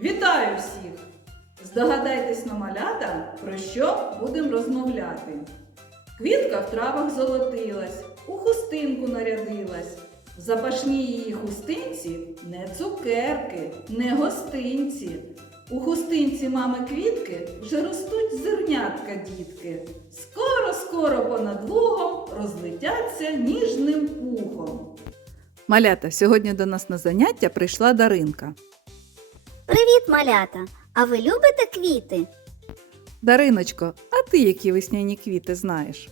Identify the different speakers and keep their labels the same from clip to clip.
Speaker 1: Вітаю всіх! Здогадайтесь на малята, про що будемо розмовляти. Квітка в травах золотилась, у хустинку нарядилась. В запашній її хустинці не цукерки, не гостинці. У хустинці мами квітки вже ростуть зернятка, дітки. Скоро-скоро понад лугом розлетяться ніжним пухом. Малята, сьогодні до нас на заняття прийшла Даринка.
Speaker 2: Привіт, малята! А ви любите квіти?
Speaker 1: Дариночко, а ти які весняні квіти знаєш?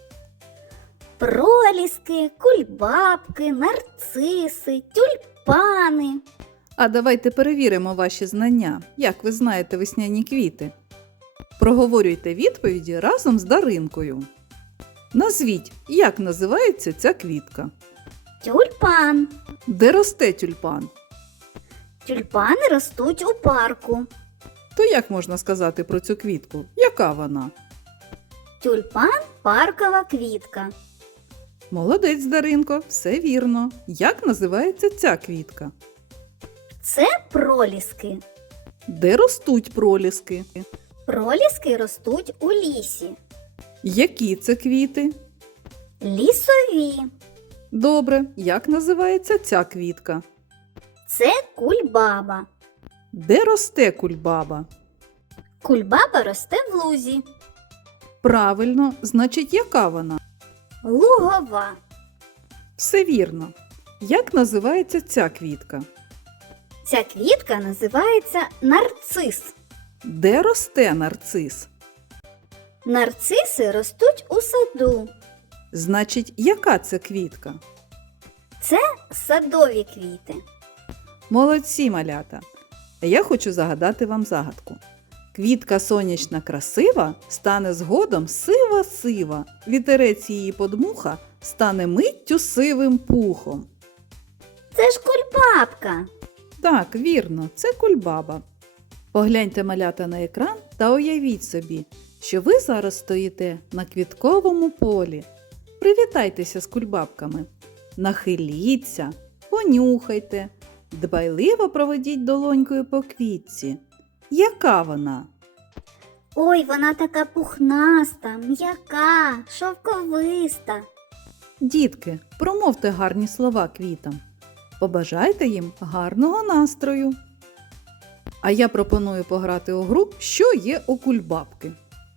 Speaker 2: Проліски, кульбабки, нарциси, тюльпани.
Speaker 1: А давайте перевіримо ваші знання. Як ви знаєте весняні квіти? Проговорюйте відповіді разом з Даринкою. Назвіть, як називається ця квітка?
Speaker 2: Тюльпан.
Speaker 1: Де росте тюльпан?
Speaker 2: Тюльпани ростуть у парку.
Speaker 1: То як можна сказати про цю квітку? Яка вона?
Speaker 2: Тюльпан – паркова квітка.
Speaker 1: Молодець, Даринко, все вірно. Як називається ця квітка?
Speaker 2: Це проліски.
Speaker 1: Де ростуть проліски?
Speaker 2: Проліски ростуть у лісі.
Speaker 1: Які це квіти?
Speaker 2: Лісові.
Speaker 1: Добре, як називається ця квітка?
Speaker 2: Це кульбаба.
Speaker 1: Де росте кульбаба?
Speaker 2: Кульбаба росте в лузі.
Speaker 1: Правильно, значить, яка вона?
Speaker 2: Лугова.
Speaker 1: Все вірно. Як називається ця квітка?
Speaker 2: Ця квітка називається нарцис.
Speaker 1: Де росте нарцис?
Speaker 2: Нарциси ростуть у саду.
Speaker 1: Значить, яка це квітка?
Speaker 2: Це садові квіти.
Speaker 1: Молодці, малята! А я хочу загадати вам загадку. Квітка сонячна красива, стане згодом сива-сива. Вітерець її подмуха, стане миттю сивим пухом.
Speaker 2: Це ж кульбабка.
Speaker 1: Так, вірно, це кульбаба. Погляньте, малята, на екран та уявіть собі, що ви зараз стоїте на квітковому полі. Привітайтеся з кульбабками. Нахиліться, понюхайте, дбайливо проведіть долонькою по квітці. Яка вона?
Speaker 2: Ой, вона така пухнаста, м'яка, шовковиста.
Speaker 1: Дітки, промовте гарні слова квітам. Побажайте їм гарного настрою. А я пропоную пограти у гру «Що є у кульбабки?».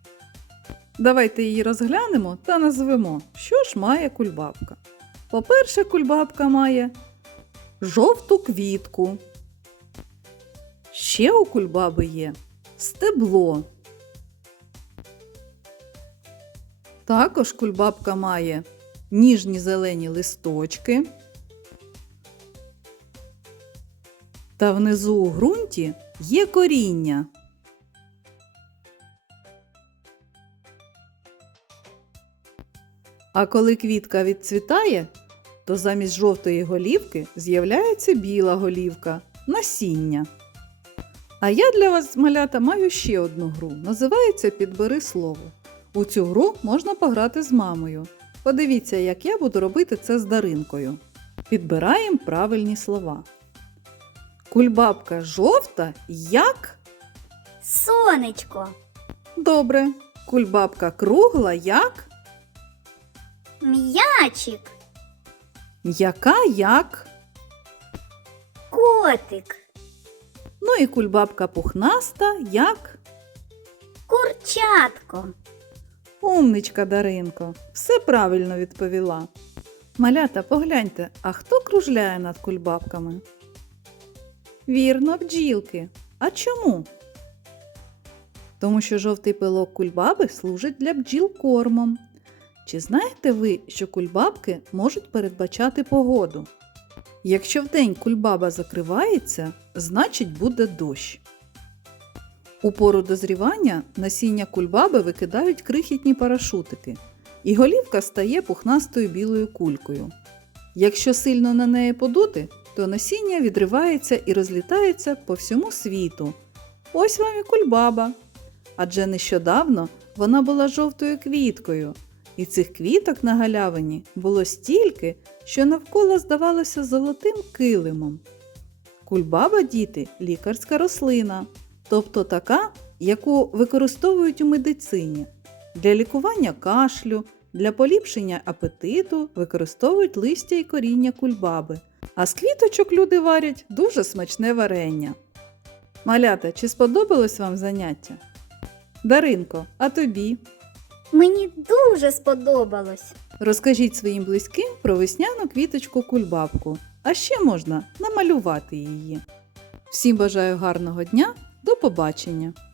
Speaker 1: Давайте її розглянемо та назвемо, що ж має кульбабка. По-перше, кульбабка має жовту квітку. Ще у кульбаби є стебло. Також кульбабка має ніжні зелені листочки. Та внизу у ґрунті є коріння. А коли квітка відцвітає, то замість жовтої голівки з'являється біла голівка – насіння. А я для вас, малята, маю ще одну гру. Називається «Підбери слово». У цю гру можна пограти з мамою. Подивіться, як я буду робити це з Даринкою. Підбираємо правильні слова. Кульбабка жовта, як?
Speaker 2: Сонечко.
Speaker 1: Добре. Кульбабка кругла, як?
Speaker 2: М'ячик.
Speaker 1: М'яка, як?
Speaker 2: Котик.
Speaker 1: Ну і кульбабка пухнаста, як?
Speaker 2: Курчатко.
Speaker 1: Умничка, Даринко, все правильно відповіла. Малята, погляньте, а хто кружляє над кульбабками? Вірно, бджілки. А чому? Тому що жовтий пилок кульбаби служить для бджіл кормом. Чи знаєте ви, що кульбабки можуть передбачати погоду? Якщо вдень кульбаба закривається, значить буде дощ. У пору дозрівання насіння кульбаби викидають крихітні парашутики, і голівка стає пухнастою білою кулькою. Якщо сильно на неї подути, то насіння відривається і розлітається по всьому світу. Ось вам і кульбаба. Адже нещодавно вона була жовтою квіткою, і цих квіток на галявині було стільки, що навколо здавалося золотим килимом. Кульбаба, діти, лікарська рослина, тобто така, яку використовують у медицині. Для лікування кашлю, для поліпшення апетиту використовують листя і коріння кульбаби, а з квіточок люди варять дуже смачне варення. Малята, чи сподобалось вам заняття? Даринко, а тобі?
Speaker 2: Мені дуже сподобалось.
Speaker 1: Розкажіть своїм близьким про весняну квіточку кульбабку, а ще можна намалювати її. Всім бажаю гарного дня, до побачення!